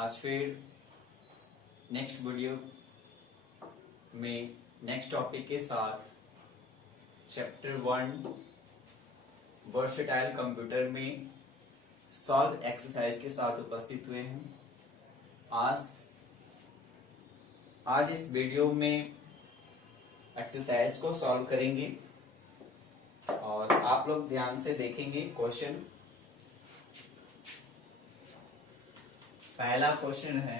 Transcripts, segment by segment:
आज फिर next video में नेक्स्ट टॉपिक के साथ चैप्टर 1 वर्सेटाइल कंप्यूटर में सॉल्व एक्सरसाइज के साथ उपस्थित हुए हैं। आज इस वीडियो में एक्सरसाइज को सॉल्व करेंगे और आप लोग ध्यान से देखेंगे क्वेश्चन। पहला क्वेश्चन है,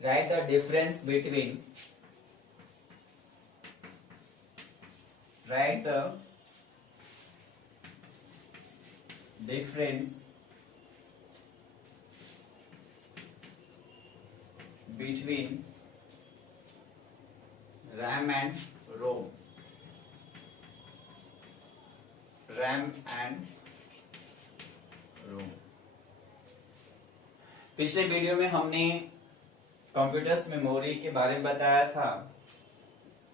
right the difference between RAM and ROM. पिछले वीडियो में हमने कंप्यूटर्स मेमोरी के बारे में बताया था।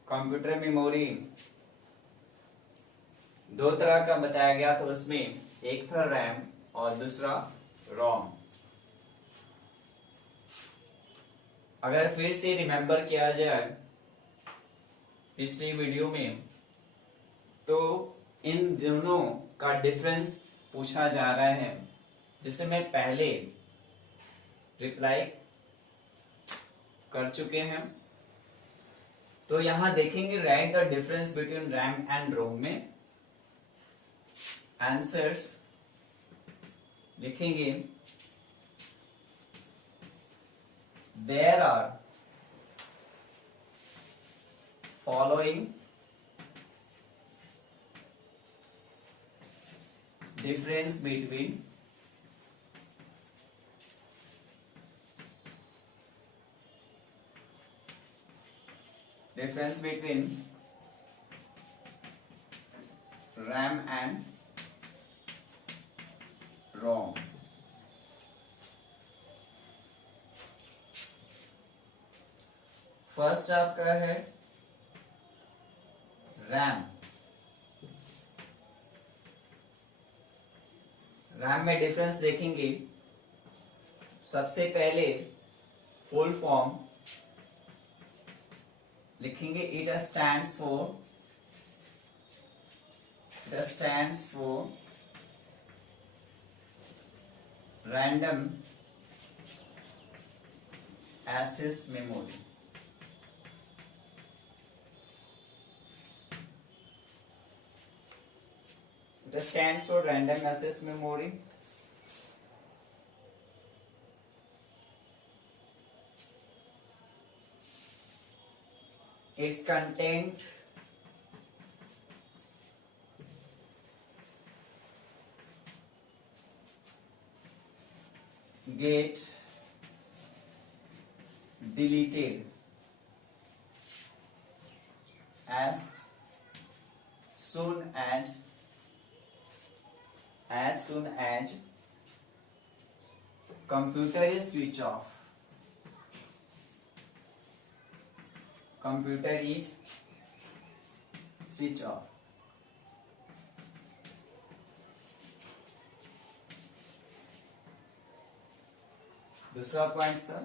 कंप्यूटर मेमोरी दो तरह का बताया गया था, उसमें एक था रैम और दूसरा रोम। अगर फिर से रिमेम्बर किया जाए पिछली वीडियो में, तो इन दोनों का डिफरेंस पूछा जा रहा है, जिसे मैं पहले रिप्लाई कर चुके हैं। तो यहां देखेंगे write the difference between RAM and ROM में आंसर्स लिखेंगे। There are following difference between RAM and ROM. First आपका है रैम। रैम में डिफरेंस देखेंगे। सबसे पहले फुल फॉर्म लिखेंगे। It stands for random access memory. It stands for random access memory. Its content get deleted as soon as computer is switch off. दूसरा point था।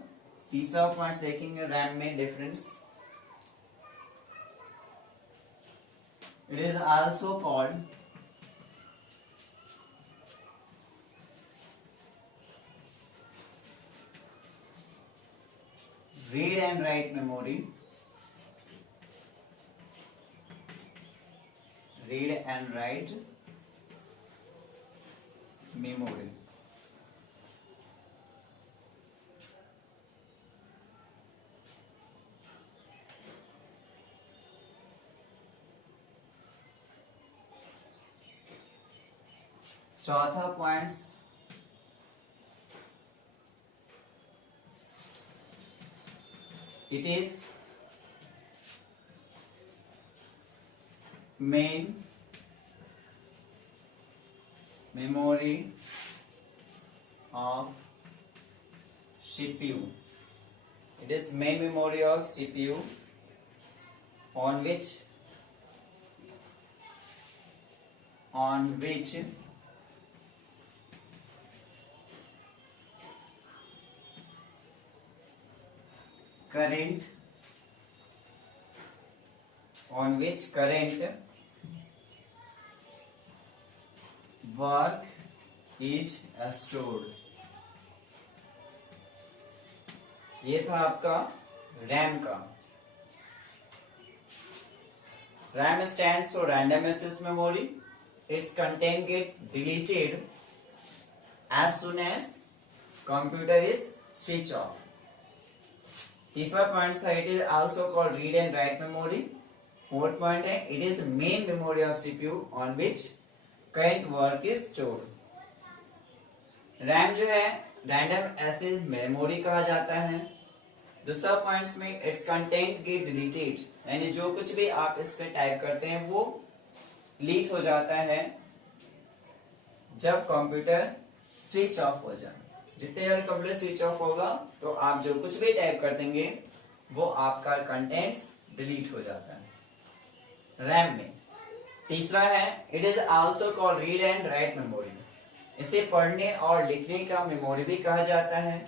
तीसरा पॉइंट देखेंगे रैम में difference. It is also called read and write memory. चौथा points it is main memory of CPU. It is main memory of CPU on which current on which current work is stored। ये था आपका RAM का। RAM stands for random access memory. Its content get deleted as soon as computer is switch off। तीसरा point था it is also called read and write memory. Fourth point है it is main memory of CPU on which current work is stored. RAM जो है random access memory कहा जाता है। दूसरा points में इट्स कंटेंट गेट डिलीटेड, यानी जो कुछ भी आप इस पे टाइप करते हैं वो डिलीट हो जाता है जब कंप्यूटर स्विच ऑफ हो जाए। जितने जल्द कंप्यूटर स्विच ऑफ होगा तो आप जो कुछ भी टाइप कर देंगे वो आपका कंटेंट्स डिलीट हो जाता है रैम में। तीसरा है it is also called read and write memory. इसे पढ़ने और लिखने का मेमोरी भी कहा जाता है।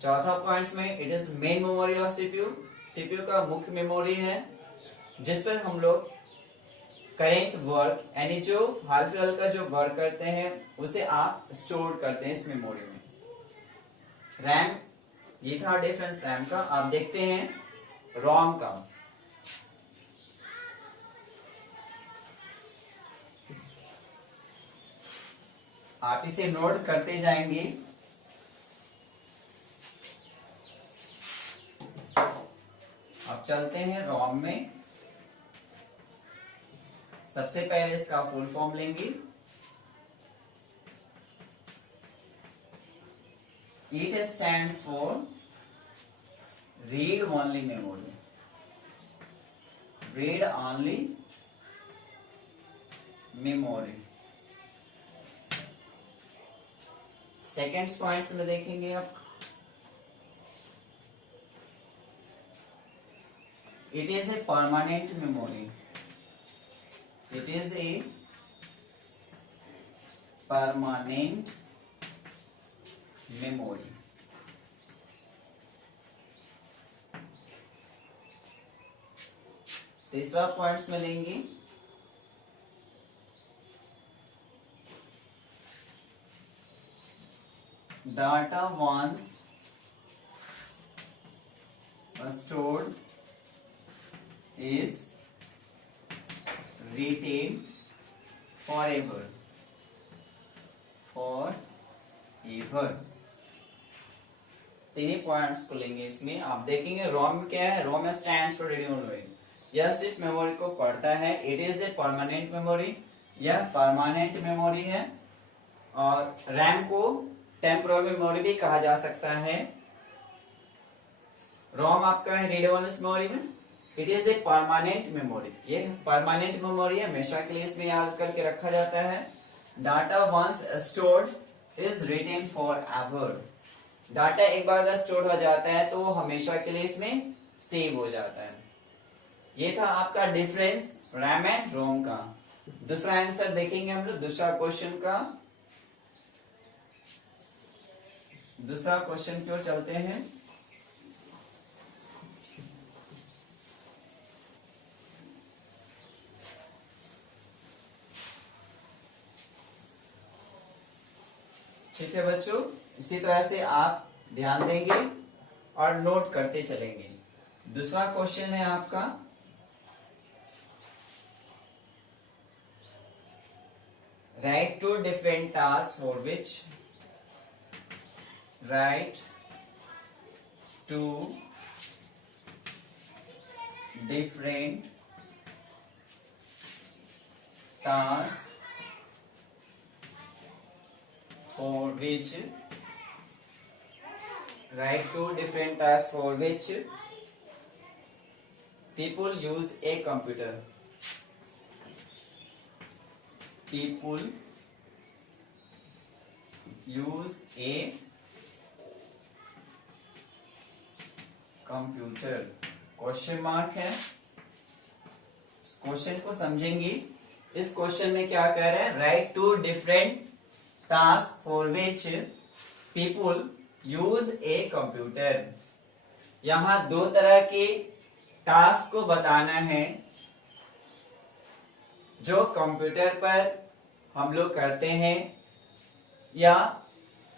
चौथा पॉइंट्स में it is main memory of CPU. CPU का मुख्य मेमोरी है जिस पर हम लोग करेंट वर्क यानी जो हाल फिलहाल का जो वर्क करते हैं उसे आप स्टोर करते हैं इस मेमोरी में। रैम, ये था डिफरेंस रैम का। आप देखते हैं रोम का। आप इसे नोट करते जाएंगे। अब चलते हैं रोम में। सबसे पहले इसका फुल फॉर्म लेंगे। It stands for read only memory। read only memory। Second points में देखेंगे आप। It is a permanent memory। It is a permanent memory। तीसरा पॉइंट्स में लेंगे data once stored is retained forever। forever तीन points को लेंगे इसमें। आप देखेंगे रोम क्या है। ROM stands for reading only. यह सिर्फ मेमोरी को पढ़ता है। It is a permanent memory. यह परमानेंट मेमोरी है। और रैम को टेम्पोररी मेमोरी भी कहा जा सकता है। रोम आपका है रीडेबल मेमोरी में। It is a permanent memory. ये परमानेंट मेमोरी है, हमेशा के लिए इसमें याद करके रखा जाता है। Data once stored is retain forever. Data एक बार अगर स्टोर हो जाता है तो वो हमेशा के लिए इसमें सेव हो जाता है। ये था आपका डिफरेंस रैम एंड रोम का। दूसरा आंसर देखेंगे हम लोग दूसरा क्वेश्चन का। दूसरा क्वेश्चन की ओर चलते हैं। ठीक है बच्चों, इसी तरह से आप ध्यान देंगे और नोट करते चलेंगे। दूसरा क्वेश्चन है आपका write two different task for which write two different task for which write two different tasks for which people use a computer। people use a computer। Question mark है। इस क्वेश्चन को समझेंगे। इस क्वेश्चन में क्या कह रहे हैं, write two different task for which people use a computer। यहाँ दो तरह के टास्क को बताना है जो कंप्यूटर पर हम लोग करते हैं या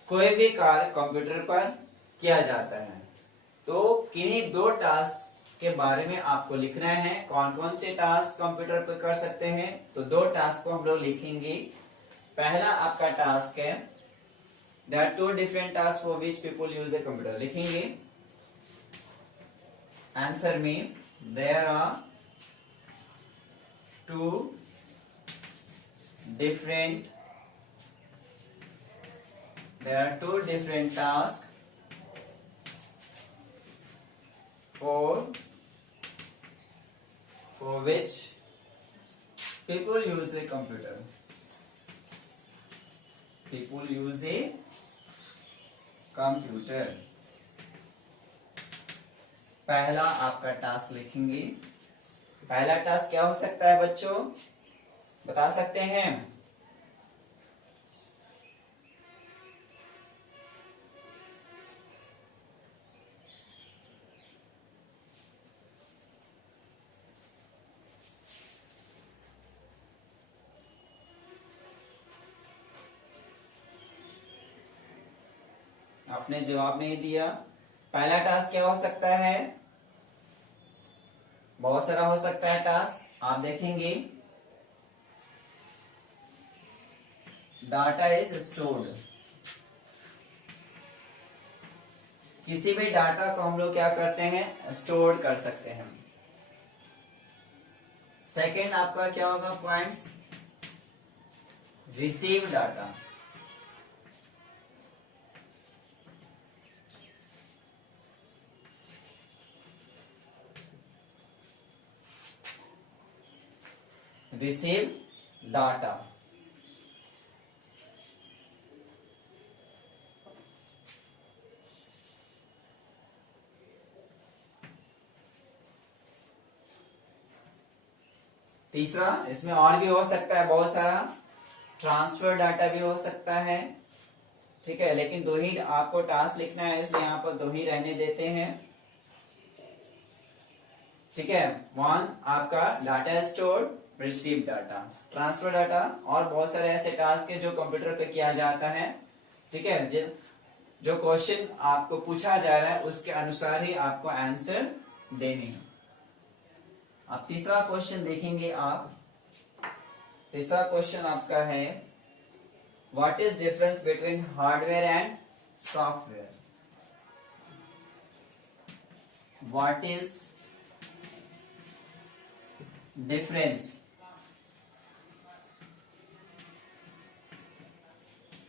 कोई भी कार्य कंप्यूटर पर किया जाता है। तो किन्हीं दो टास्क के बारे में आपको लिखना है। कौन कौन से टास्क कंप्यूटर पर कर सकते हैं, तो दो टास्क को हम लोग लिखेंगे। पहला आपका टास्क है there are two different task for which people use a computer. लिखेंगे आंसर में there are two different there are two different tasks for which people use a computer पहला आपका टास्क लिखेंगे। पहला टास्क क्या हो सकता है बच्चों, बता सकते हैं? आपने जवाब नहीं दिया। पहला टास्क क्या हो सकता है? बहुत सारा हो सकता है टास्क। आप देखेंगे डाटा इज स्टोर्ड। किसी भी डाटा को हम लोग क्या करते हैं, स्टोर कर सकते हैं। सेकेंड आपका क्या होगा points, receive data. Receive data. तीसरा, इसमें और भी हो सकता है बहुत सारा, ट्रांसफर डाटा भी हो सकता है। ठीक है, लेकिन दो ही आपको टास्क लिखना है, इसलिए यहां पर दो ही रहने देते हैं। ठीक है, वन आपका data store, receive data, transfer data, और बहुत सारे ऐसे टास्क है जो कंप्यूटर पे किया जाता है। ठीक है, जो क्वेश्चन आपको पूछा जा रहा है उसके अनुसार ही आपको आंसर देने हैं। अब तीसरा क्वेश्चन देखेंगे आप। तीसरा क्वेश्चन आपका है what is difference between hardware and software. What is difference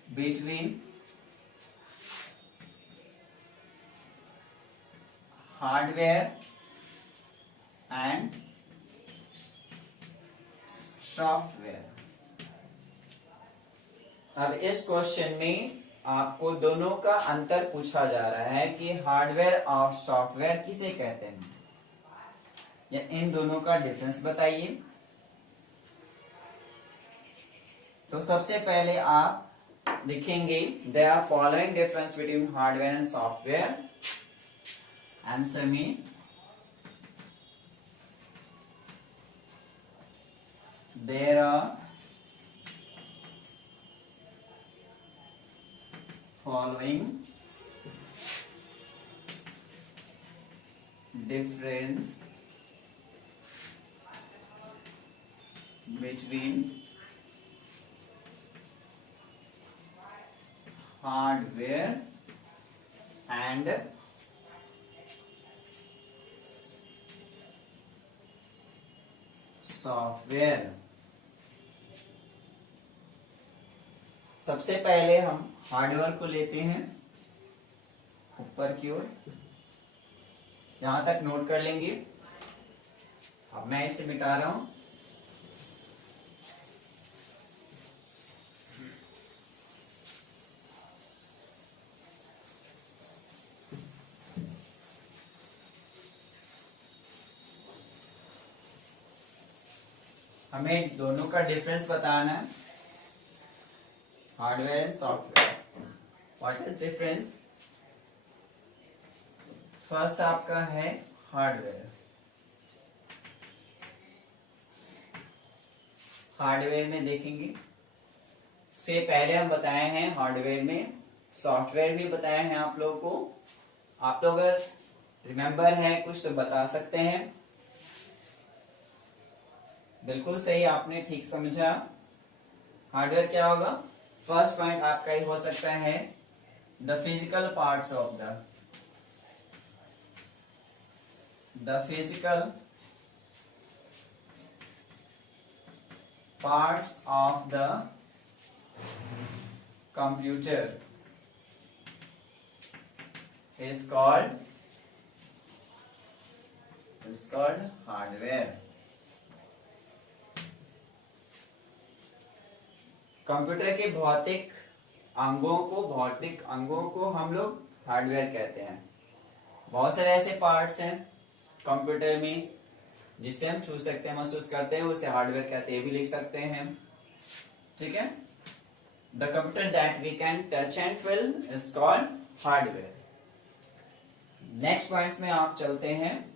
between hardware and software. अब इस क्वेश्चन में आपको दोनों का अंतर पूछा जा रहा है कि हार्डवेयर और सॉफ्टवेयर किसे कहते हैं, या इन दोनों का डिफरेंस बताइए। तो सबसे पहले आप लिखेंगे there are following difference between hardware and software. Answer में there are following difference between hardware and software. सबसे पहले हम हार्डवेयर को लेते हैं ऊपर की ओर, यहां तक नोट कर लेंगे। अब मैं इसे मिटा रहा हूं। हमें दोनों का डिफरेंस बताना है, hardware and software. What is difference? First आपका है हार्डवेयर। हार्डवेयर में देखेंगे, से पहले हम बताए हैं हार्डवेयर में सॉफ्टवेयर भी बताए हैं आप लोगों को। आप लोग अगर रिमेम्बर है कुछ तो बता सकते हैं। बिल्कुल सही, आपने ठीक समझा। हार्डवेयर क्या होगा? फर्स्ट पॉइंट आपका ही हो सकता है the physical parts of the physical parts of the computer is called hardware. Computer के भौतिक अंगों को हम लोग हार्डवेयर कहते हैं। बहुत सारे ऐसे पार्ट्स हैं कंप्यूटर में जिसे हम छू सकते हैं, महसूस करते हैं, उसे हार्डवेयर कहते हैं, ये भी लिख सकते हैं। ठीक है, the computer that we can touch and feel is called hardware. Next points में आप चलते हैं।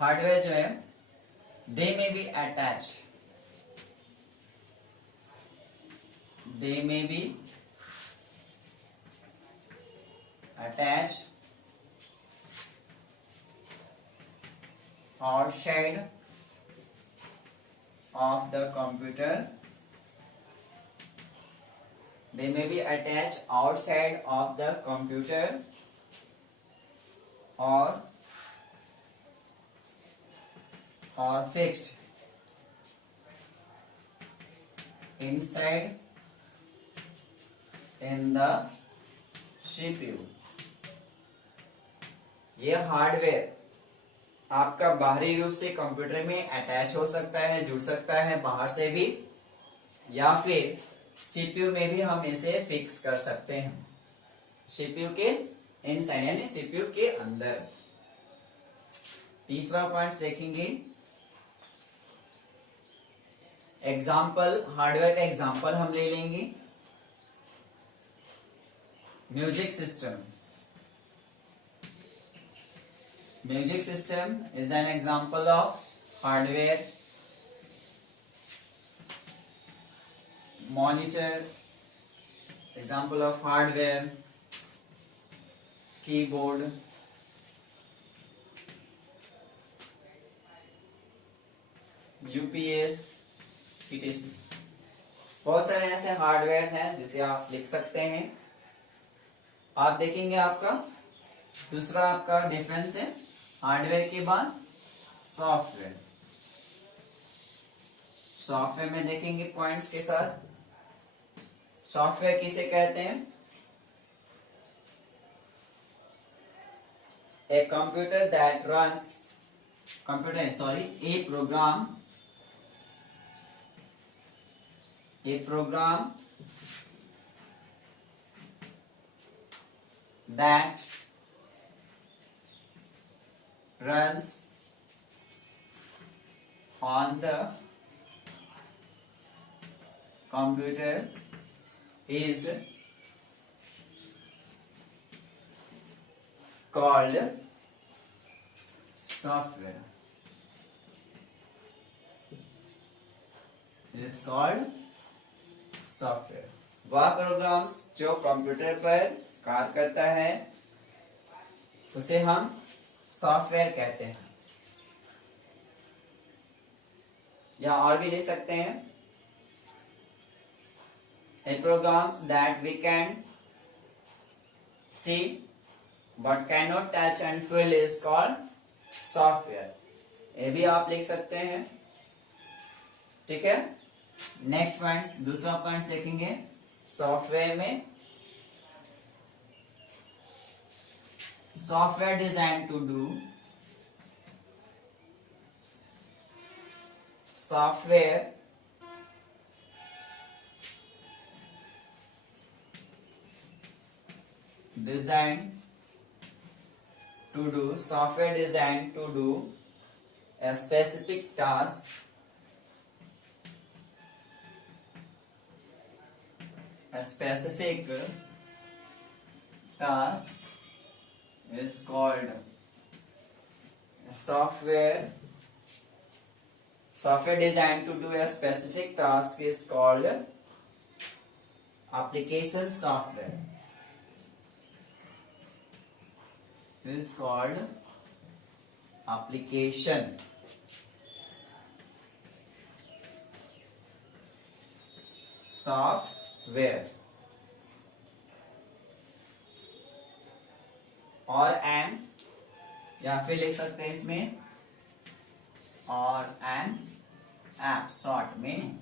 हार्डवेयर जो है they may be attach outside of the computer. They may be attached outside of the computer or fixed inside in the CPU. ये hardware आपका बाहरी रूप से कंप्यूटर में अटैच हो सकता है, जुड़ सकता है बाहर से भी, या फिर सीपीयू में भी हम इसे फिक्स कर सकते हैं, सीपीयू के इनसाइड यानी सीपीयू के अंदर। तीसरा पॉइंट देखेंगे, एग्जाम्पल, हार्डवेयर का एग्जाम्पल हम ले लेंगे। Music system is an example of hardware. Monitor, example of hardware. Keyboard, UPS, etc. बहुत सारे ऐसे हार्डवेयर हैं जिसे आप लिख सकते हैं। आप देखेंगे आपका दूसरा आपका डिफरेंस है हार्डवेयर के बाद सॉफ्टवेयर। सॉफ्टवेयर में देखेंगे पॉइंट्स के साथ, सॉफ्टवेयर किसे कहते हैं? A computer that runs a program that runs on the computer is called software. वह प्रोग्राम्स जो कंप्यूटर पर कार्य करता है उसे हम सॉफ्टवेयर कहते हैं, या और भी ले सकते हैं a programs that we can see but can not touch and feel is called software. ये भी आप लिख सकते हैं। ठीक है, नेक्स्ट पॉइंट्स, दूसरा पॉइंट्स देखेंगे सॉफ्टवेयर में। Software designed to do software designed to do a specific task A specific task is called software. Software designed to do a specific task is called application software. This is called application software. और an या फिर लिख सकते हैं इसमें और an app short में।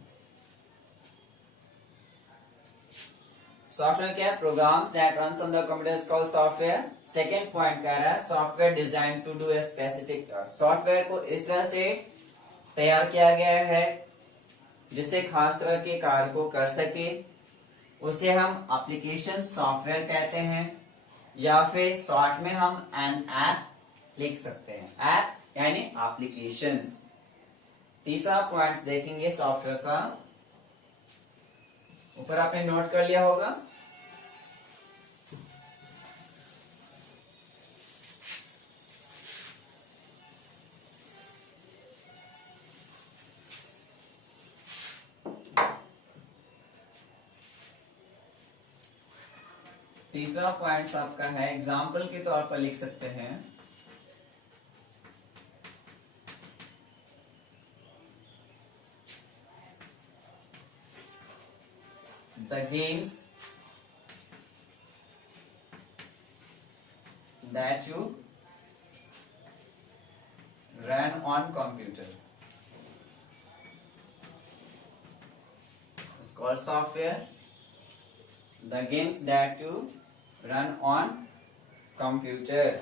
Software क्या है? Programs that runs on the computer is called software. Second point कह रहा है software design to do a specific task. Software को इस तरह से तैयार किया गया है जिससे खास तरह के कार्य को कर सके, उसे हम एप्लीकेशन सॉफ्टवेयर कहते हैं, या फिर शॉर्ट में हम एन ऐप लिख सकते हैं। ऐप यानी एप्लीकेशंस। तीसरा पॉइंट्स देखेंगे सॉफ्टवेयर का, ऊपर आपने नोट कर लिया होगा। तीसरा पॉइंट्स आपका है, एग्जाम्पल के तौर पर लिख सकते हैं the games that you run on computer. It's called software. The games that you run on computer.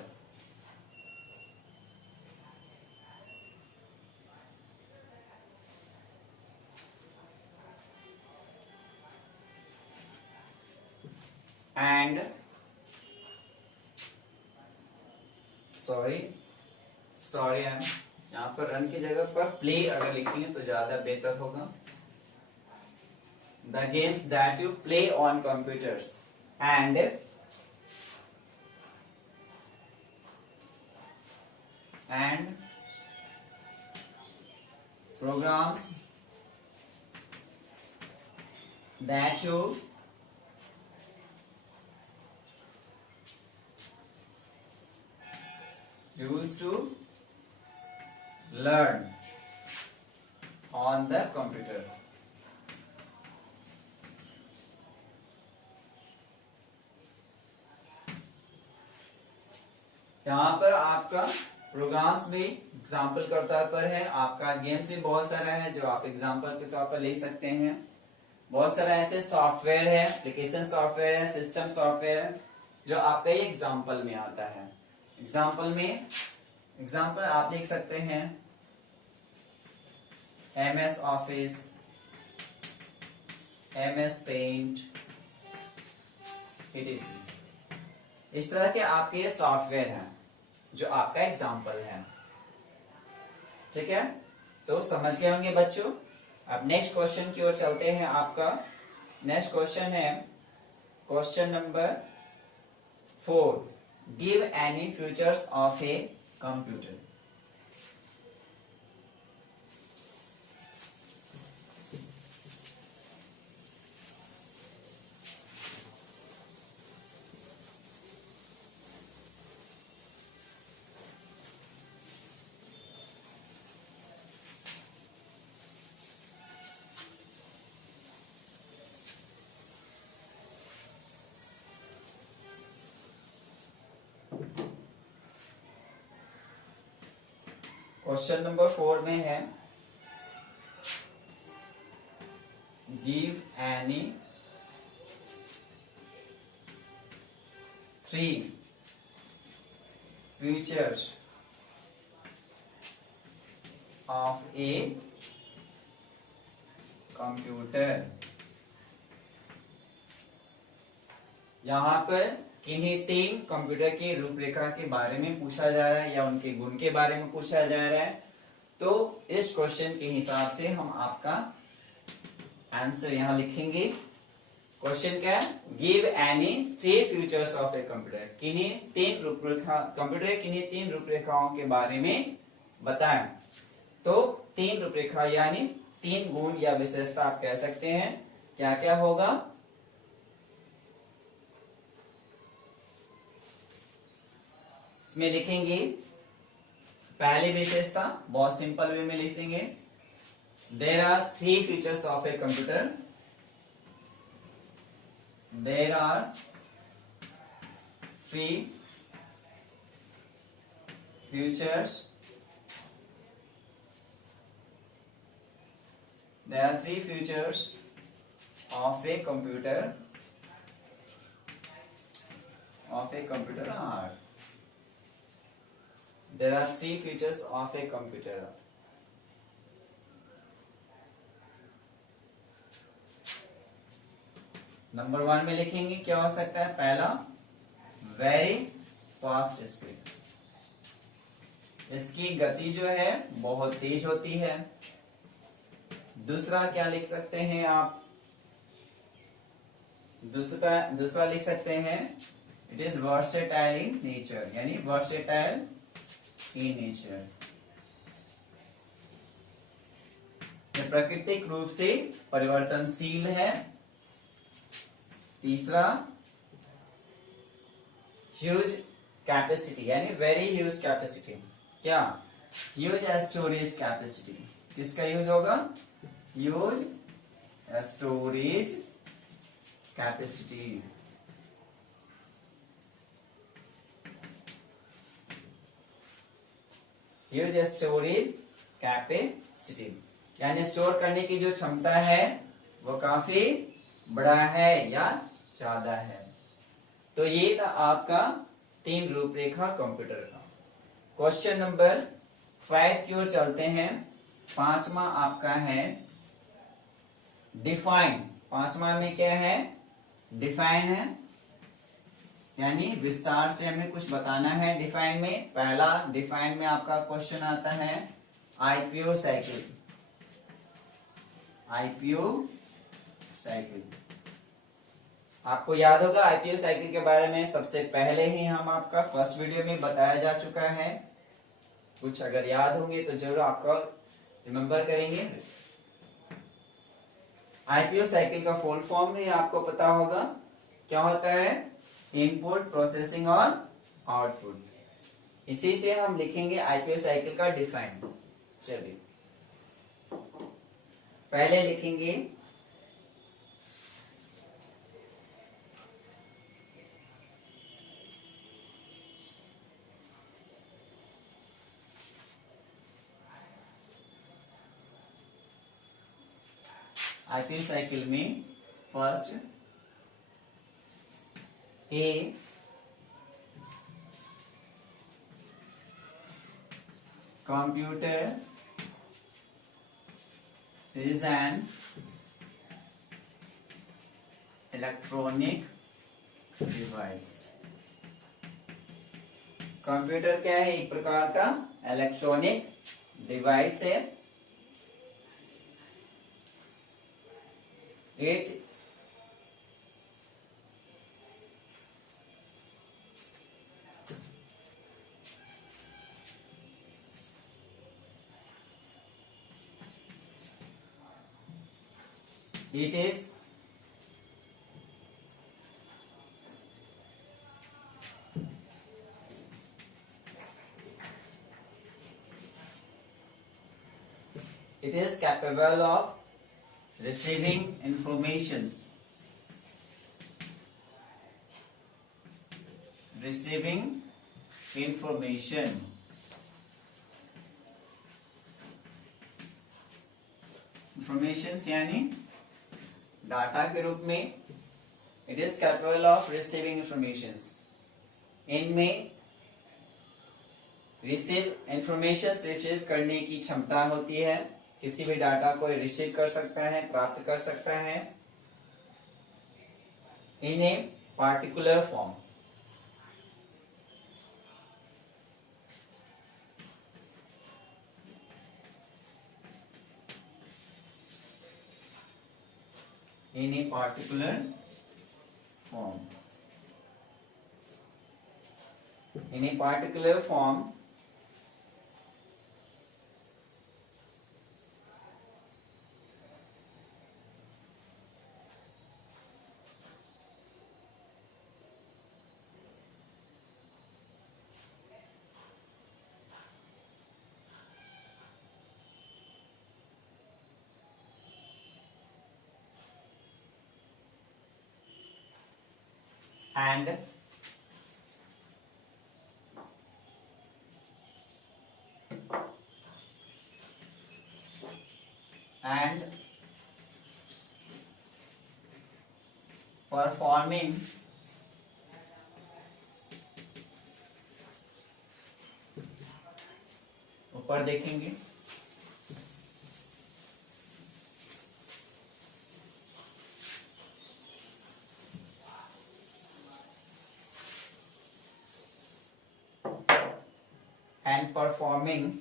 And sorry यहाँ पर रन की जगह पर प्ले अगर लिखेंगे तो ज्यादा बेहतर होगा। The games that you play on computers and programs that you use to learn on the computer. यहाँ पर आपका प्रोग्राम्स भी एग्जाम्पल के तौर पर है, आपका गेम्स भी बहुत सारा है जो आप एग्जाम्पल के तौर पर ले सकते हैं। बहुत सारा ऐसे सॉफ्टवेयर है, एप्लीकेशन सॉफ्टवेयर है, सिस्टम सॉफ्टवेयर है जो आपका ये एग्जाम्पल में आता है। एग्जाम्पल आप लिख सकते हैं MS office, MS paint, etc। इस तरह के आपके ये सॉफ्टवेयर हैं जो आपका एग्जाम्पल है। ठीक है, तो समझ गए होंगे बच्चों। अब नेक्स्ट क्वेश्चन की ओर चलते हैं। आपका नेक्स्ट क्वेश्चन है question number 4। Give any features of a computer. Question number 4 में है give any 3 features of a computer. यहां पर किन्हीं 3 कंप्यूटर की रूपरेखा के बारे में पूछा जा रहा है या उनके गुण के बारे में पूछा जा रहा है। तो इस क्वेश्चन के हिसाब से हम आपका आंसर यहां लिखेंगे। क्वेश्चन क्या है, give any 3 features of a computer, किन्हीं 3 रूपरेखा कंप्यूटर किन्हीं 3 रूपरेखाओं के बारे में बताएं। तो 3 रूपरेखा यानी 3 गुण या विशेषता आप कह सकते हैं। क्या क्या होगा, इसमें लिखेंगे पहली विशेषता, बहुत सिंपल वे में लिखेंगे, there are 3 features of a computer, there are 3 features, there are 3 features of a computer are, there are 3 features of a computer। Number 1 में लिखेंगे क्या हो सकता है, पहला वेरी फास्ट स्पीड, इसकी गति जो है बहुत तेज होती है। दूसरा क्या लिख सकते हैं आप, दूसरा लिख सकते हैं it is versatile in nature, यानी वर्सेटाइल इन नेचर, यह प्राकृतिक रूप से परिवर्तनशील है। तीसरा ह्यूज कैपेसिटी, यानी वेरी ह्यूज कैपेसिटी, क्या ह्यूज स्टोरेज कैपेसिटी, किसका यूज होगा, huge storage capacity. Huge storage capacity यानी स्टोर करने की जो क्षमता है वो काफी बड़ा है या ज्यादा है। तो ये था आपका 3 रूपरेखा कंप्यूटर का। क्वेश्चन नंबर 5 की ओर चलते हैं। 5वां आपका है डिफाइन। 5वां में क्या है, डिफाइन है, यानी विस्तार से हमें कुछ बताना है। डिफाइन में पहला डिफाइन में आपका क्वेश्चन आता है आईपीओ साइकिल। आईपीओ साइकिल आपको याद होगा, आईपीओ साइकिल के बारे में सबसे पहले ही हम आपका फर्स्ट वीडियो में बताया जा चुका है। कुछ अगर याद होंगे तो जरूर आपको रिमेम्बर करेंगे। आईपीओ साइकिल का फुल फॉर्म भी आपको पता होगा, क्या होता है, इनपुट, प्रोसेसिंग और आउटपुट। इसी से हम लिखेंगे आईपीओ साइकिल का डिफाइन। चलिए पहले लिखेंगे आईपीओ साइकिल में first a computer is an electronic device। Computer क्या है, एक प्रकार का इलेक्ट्रॉनिक डिवाइस है। It is capable of receiving information यानी डाटा के रूप में। It is capable of receiving information, इनमें रिसीव करने की क्षमता होती है। किसी भी डाटा को रिसीव कर सकता है, प्राप्त कर सकता है in a particular form. in a particular form. In a particular form, and performing ऊपर देखेंगे and performing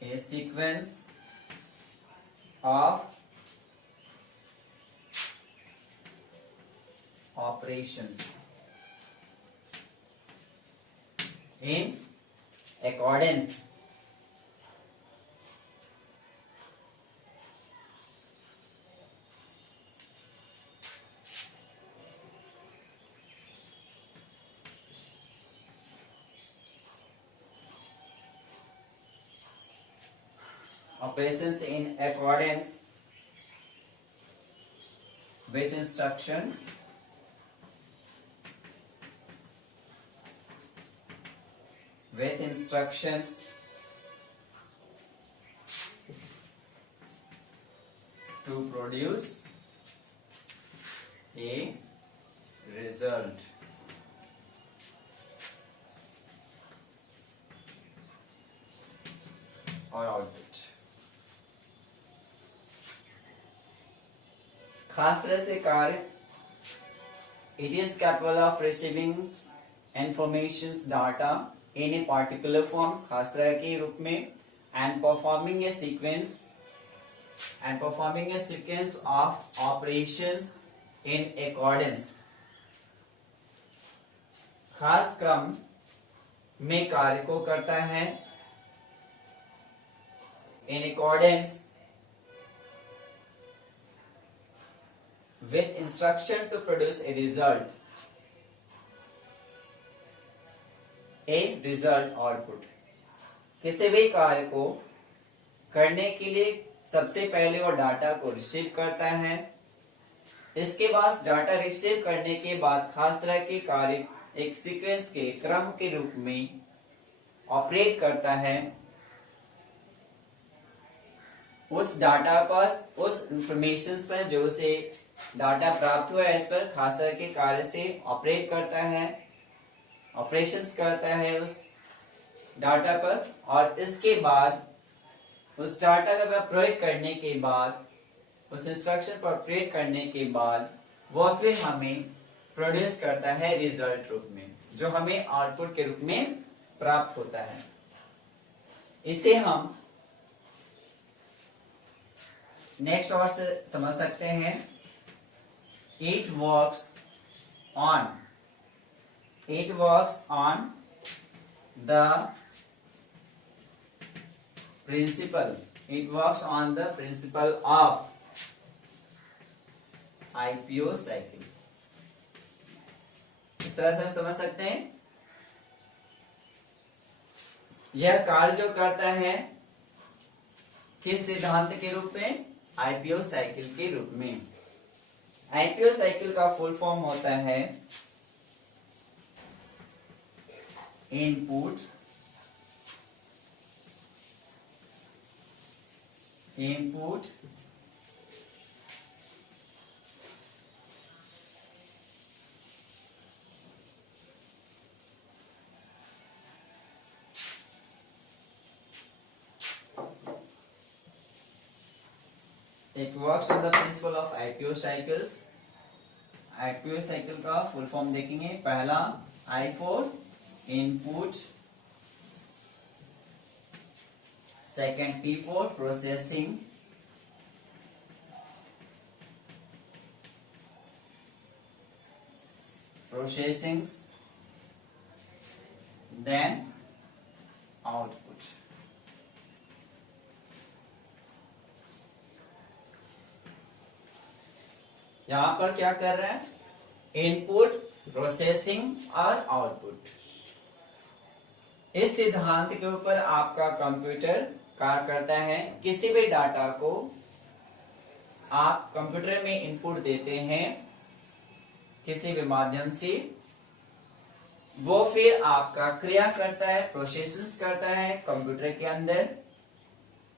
a sequence of operations in accordance operations in accordance with instructions to produce a result. Or output. खास तरह से कार्य it is capable of receiving informations data in a particular form खास तरह के रूप में and performing a sequence of operations in accordance खास क्रम में कार्य को करता है in accordance with instruction to produce a result output. किसी भी कार्य को करने के लिए सबसे पहले वो डाटा को रिसीव करता है इसके बाद डाटा रिसीव करने के बाद खास तरह के कार्य एक सीक्वेंस के क्रम के रूप में ऑपरेट करता है उस डाटा पर उस इंफॉर्मेशन पर जो से डाटा प्राप्त हुआ है इस पर खास तरह के कार्य से ऑपरेट करता है ऑपरेशंस करता है उस डाटा पर और इसके बाद उस डाटा का प्रयोग करने के बाद उस इंस्ट्रक्शन पर ऑपरेट करने के बाद वो फिर हमें प्रोड्यूस करता है रिजल्ट रूप में जो हमें आउटपुट के रूप में प्राप्त होता है इसे हम नेक्स्ट और से समझ सकते हैं it works on the principle of IPO cycle इस तरह से हम समझ सकते हैं यह कार्य जो करता है किस सिद्धांत के रूप में आईपीओ साइकिल के रूप में आईपीओ साइकिल का फुल फॉर्म होता है input It works on the principle of IPO cycles. IPO cycle का फुल फॉर्म देखेंगे पहला I4 input second P4 processing processing, then output. यहां पर क्या कर रहे हैं, इनपुट, प्रोसेसिंग और आउटपुट। इस सिद्धांत के ऊपर आपका कंप्यूटर कार्य करता है। किसी भी डाटा को आप कंप्यूटर में इनपुट देते हैं किसी भी माध्यम से, वो फिर आपका क्रिया करता है, प्रोसेसिंग करता है कंप्यूटर के अंदर,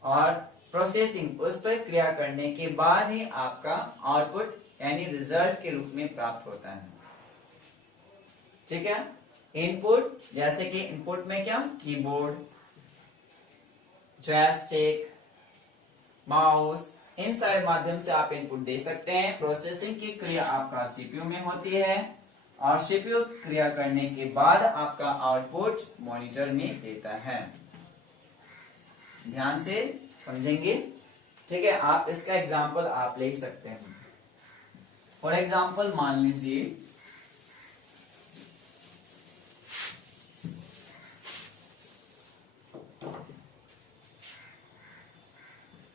और प्रोसेसिंग उस पर क्रिया करने के बाद ही आपका आउटपुट यानी रिजल्ट के रूप में प्राप्त होता है। ठीक है, इनपुट जैसे कि इनपुट में क्या, कीबोर्ड, जॉयस्टिक, माउस, इन सारे माध्यम से आप इनपुट दे सकते हैं। प्रोसेसिंग की क्रिया आपका सीपीयू में होती है और सीपीयू क्रिया करने के बाद आपका आउटपुट मॉनिटर में देता है। ध्यान से समझेंगे। ठीक है, आप इसका एग्जाम्पल आप ले सकते हैं। फॉर एग्जाम्पल मान लीजिए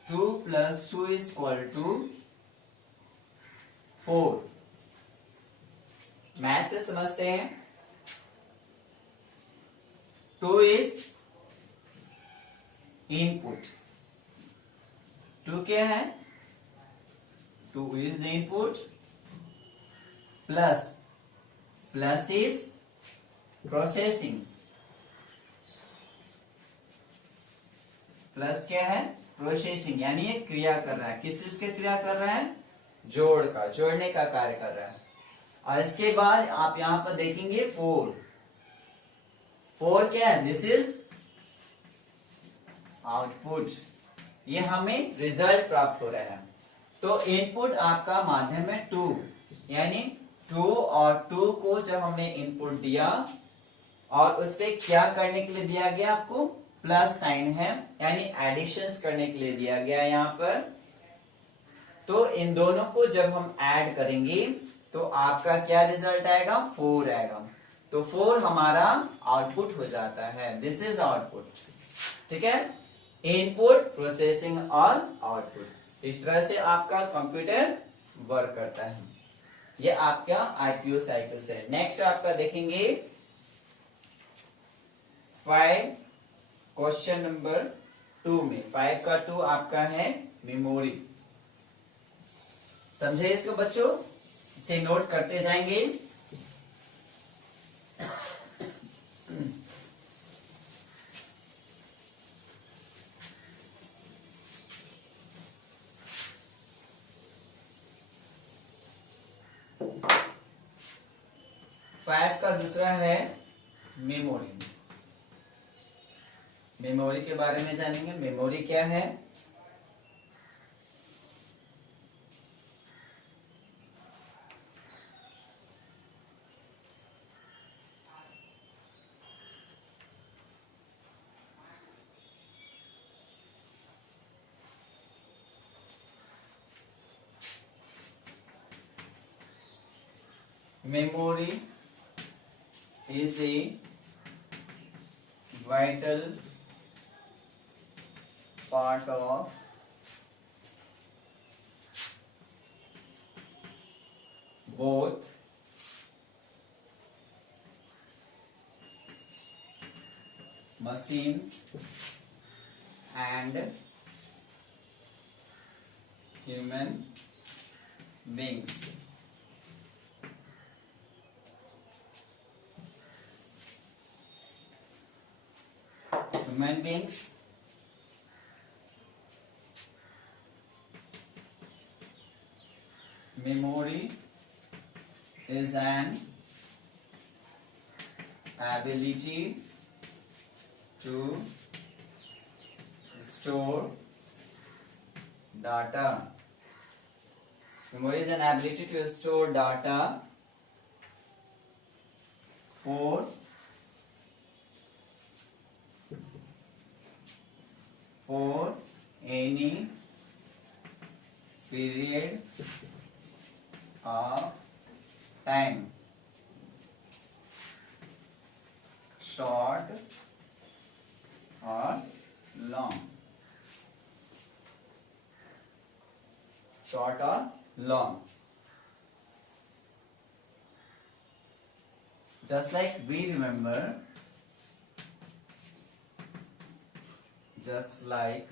2 + 2 = 4। मैथ से समझते हैं। 2 इज इनपुट। 2 क्या है, 2 is input, plus is processing. Plus क्या है, प्रोसेसिंग, यानी ये क्रिया कर रहा है। किस चीज की क्रिया कर रहा है, जोड़ने का कार्य कर रहा है। और इसके बाद आप यहां पर देखेंगे 4 क्या है, दिस इज आउटपुट। ये हमें रिजल्ट प्राप्त हो रहा है। तो इनपुट आपका माध्यम है 2, यानी 2 और 2 को जब हमने इनपुट दिया और उस पर क्या करने के लिए दिया गया, आपको प्लस साइन है, यानी एडिशंस करने के लिए दिया गया यहां पर। तो इन दोनों को जब हम ऐड करेंगे तो आपका क्या रिजल्ट आएगा, 4 आएगा। तो 4 हमारा आउटपुट हो जाता है। This is output. ठीक है, इनपुट, प्रोसेसिंग और आउटपुट। इस तरह से आपका कंप्यूटर वर्क करता है। ये आपका आईपीओ साइकिल से। नेक्स्ट आपका देखेंगे 5 क्वेश्चन नंबर 2 में। 5 का 2 आपका है मेमोरी। समझे इसको बच्चों, इसे नोट करते जाएंगे। फाइव का दूसरा है मेमोरी। मेमोरी के बारे में जानेंगे। मेमोरी क्या है, memory is a vital part of both machines and human beings. Human beings memory is an ability to store data. Memory is an ability to store data for any period of time. Short और long, short और long. Just like we remember, just like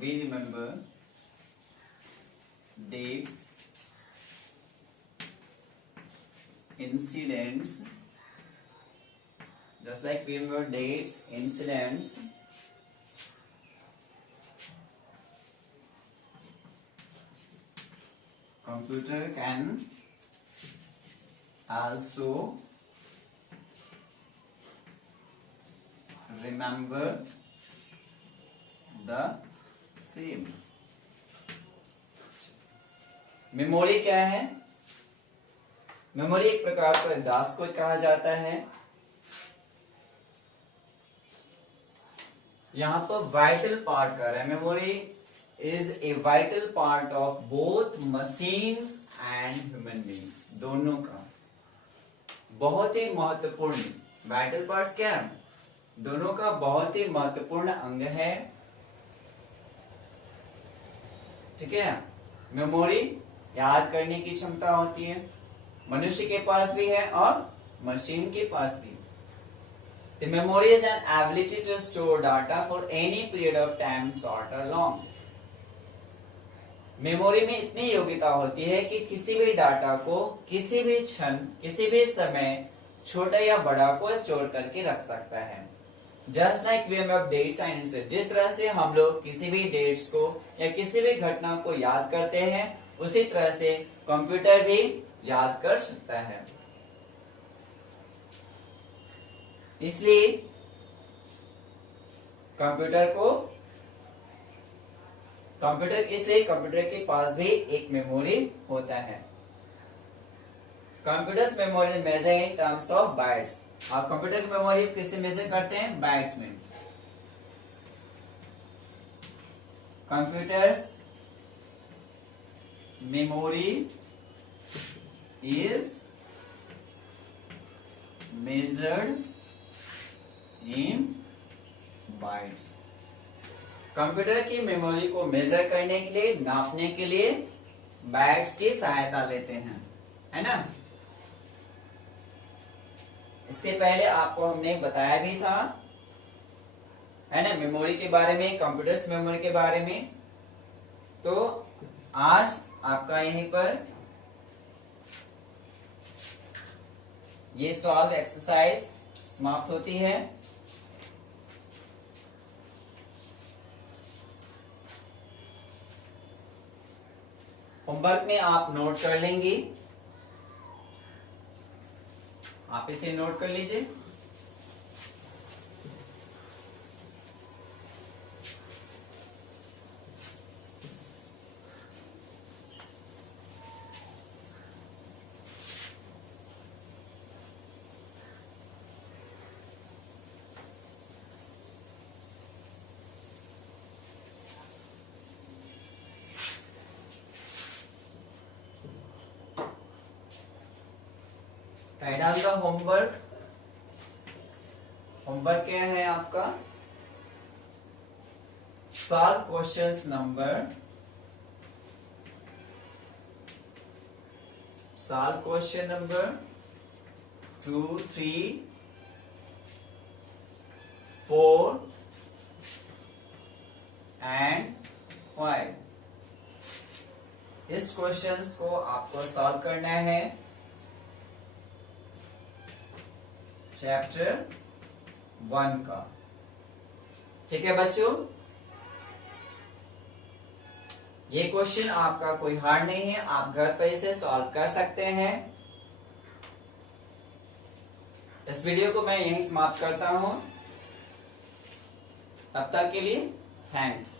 we remember dates, incidents, just like we remember dates, incidents, computer can also remember the same. Memory क्या है? Memory एक प्रकार का दासकोश कहा जाता है. यहां पर वाइटल पार्ट कर रहा है. Memory is a vital part of both machines and human beings. दोनों का बहुत ही महत्वपूर्ण. वाइटल पार्ट्स क्या है? दोनों का बहुत ही महत्वपूर्ण अंग है. ठीक है. मेमोरी याद करने की क्षमता होती है. मनुष्य के पास भी है और मशीन के पास भी. The memory is an ability to store data for any period of time, short or long. Memory में इतनी योग्यता होती है कि किसी भी डाटा को किसी भी क्षण, किसी भी समय, छोटा या बड़ा को स्टोर करके रख सकता है. Just like we have dates and incidents. जिस तरह से हम लोग किसी भी डेट्स को या किसी भी घटना को याद करते हैं, उसी तरह से कंप्यूटर भी याद कर सकता है. इसलिए कंप्यूटर के पास भी एक मेमोरी होता है. Computers memory measure in terms of bytes. आप कंप्यूटर की मेमोरी किससे मेजर करते हैं? बाइट्स में. Computers memory is measured in bytes. Computer की मेमोरी को मेजर करने के लिए, नापने के लिए बाइट्स की सहायता लेते हैं, है ना. इससे पहले आपको हमने बताया भी था, है ना, मेमोरी के बारे में, कंप्यूटर्स मेमोरी के बारे में. तो आज आपका यहीं पर ये सॉल्व एक्सरसाइज समाप्त होती है. होमवर्क में आप नोट कर लेंगी. आप इसे नोट कर लीजिए. टाइडल का होमवर्क क्या है आपका? Solve questions number 2, 3, 4 and 5. इस क्वेश्चंस को आपको सॉल्व करना है चैप्टर 1 का. ठीक है बच्चों, ये क्वेश्चन आपका कोई हार्ड नहीं है. आप घर पे इसे सॉल्व कर सकते हैं. इस वीडियो को मैं यहीं समाप्त करता हूं. तब तक के लिए थैंक्स.